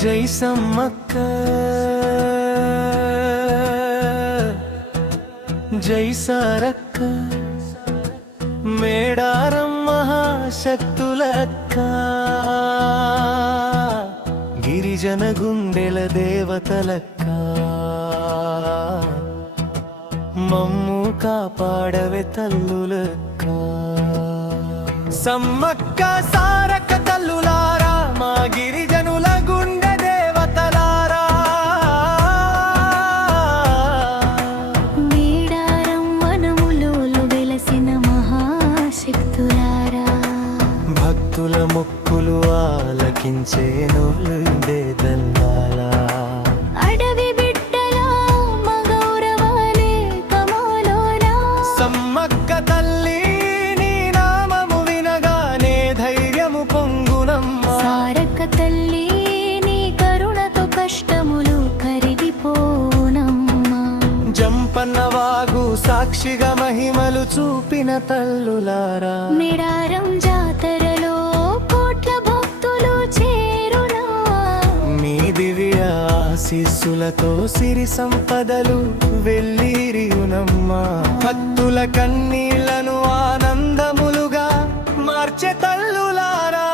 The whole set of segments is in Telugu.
జై సమ్మక్క జై సారక్క మేడారం మహాశక్తులక్క గిరిజన గుండెల దేవతలక్క మమ్ము కాపాడవే తల్లులక్క సమ్మక్క సారక్క తల్లులారా మా గిరిజనుల గుండె దేవతలారా మేడారం వనములో వెలసిన మహాశక్తులారా భక్తుల మొక్కులు ఆలకించేను దల్లాలా అడవి బిడ్డలా మగౌరవాలే కమలోనా సమ్మక్క తల్లి నీ నామము వినగానే ధైర్యము పొంగునమ్మా సారక్క తల్లి నీ కరుణతో కష్టములు కరిగిపోనమ్మా జంపన్న వాగు సాక్షిగా మహిమలు చూపిన తల్లులారా మేడారం జాతరలో కోట్ల భక్తులు చేరునా మీ దివ్య ఆశీస్సులతో సిరి సంపదలు వెళ్ళిరియునమ్మా భక్తుల కన్నీళ్లను ఆనందములుగా మార్చే తల్లులారా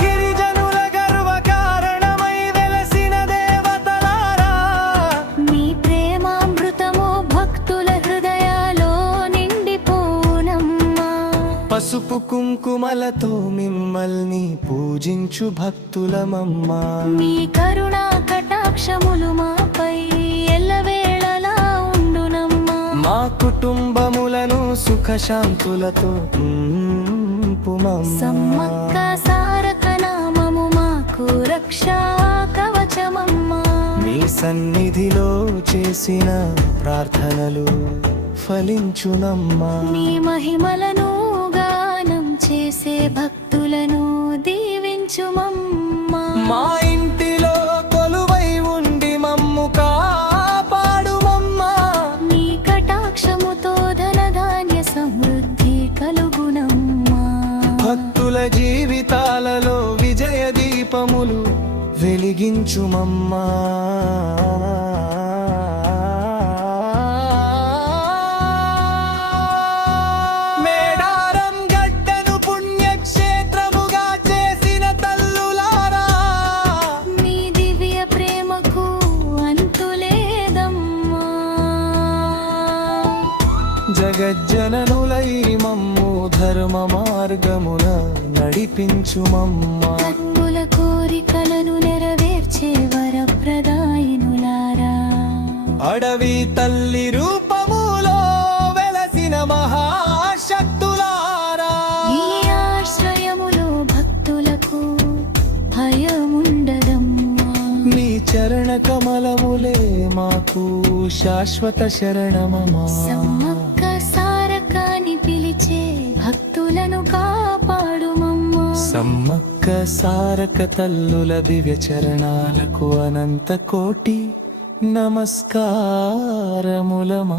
గిరిజనుల గర్వ కారణమై వెలసిన దేవతలారా మీ ప్రేమామృతము భక్తుల హృదయాలో నిండిపోనమ్మా పసుపు కుంకుమలతో మిమ్మల్ని పూజించు భక్తులమమ్మా మీ కరుణా కటాక్షములు మాపై ఎల్లవేళలా ఉండునమ్మా మా కుటుంబములను సుఖశాంతులతో సమ్మక్క సారక నామము మాకు రక్షా కవచమమ్మా మీ సన్నిధిలో చేసిన ప్రార్థనలు ఫలించునమ్మా మీ మహిమలను గానం చేసే భక్తులను దీవించుమమ్మా మా ఇంటిలో కొలువై ఉండి మమ్ము కాపాడుమమ్మా నీ కటాక్షముతో ధనధాన్య సమృద్ధి కలుగునమ్మా భక్తుల జీవితాలలో విజయ దీపములు వెలిగించుమమ్మా మేడారం గడ్డను పుణ్యక్షేత్రముగా చేసిన తల్లులారా మీ దివ్య ప్రేమకు అంతులేదమ్మా జగజ్జననులై మమ్ము ధర్మ మార్గమున నడిపించుమమ్మా భక్తుల కోరికలను నెరవేర్చే వరప్రదాయినులారా అడవి తల్లి రూపములో వెలసిన మహాశక్తులారా ఈ ఆశ్రయములో భక్తులకు భయముండదమ్మా నీ చరణ కమలములే మాకు శాశ్వత శరణమమా సమ్మక్క సారకాని పిలిచే భక్తులను కాపాడుమమ్మా సమ్మక్క సారక తల్లుల దివ్య చరణాలకు అనంత కోటి నమస్కారములమా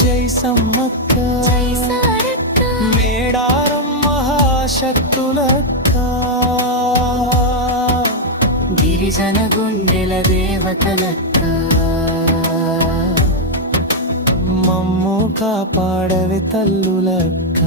జై సమ్మక్క జై సారక్క మేడారం మహాశక్తులక్క గిరిజన గుండెల దేవతలక్క మమ్ము కాపాడవే తల్లులక్క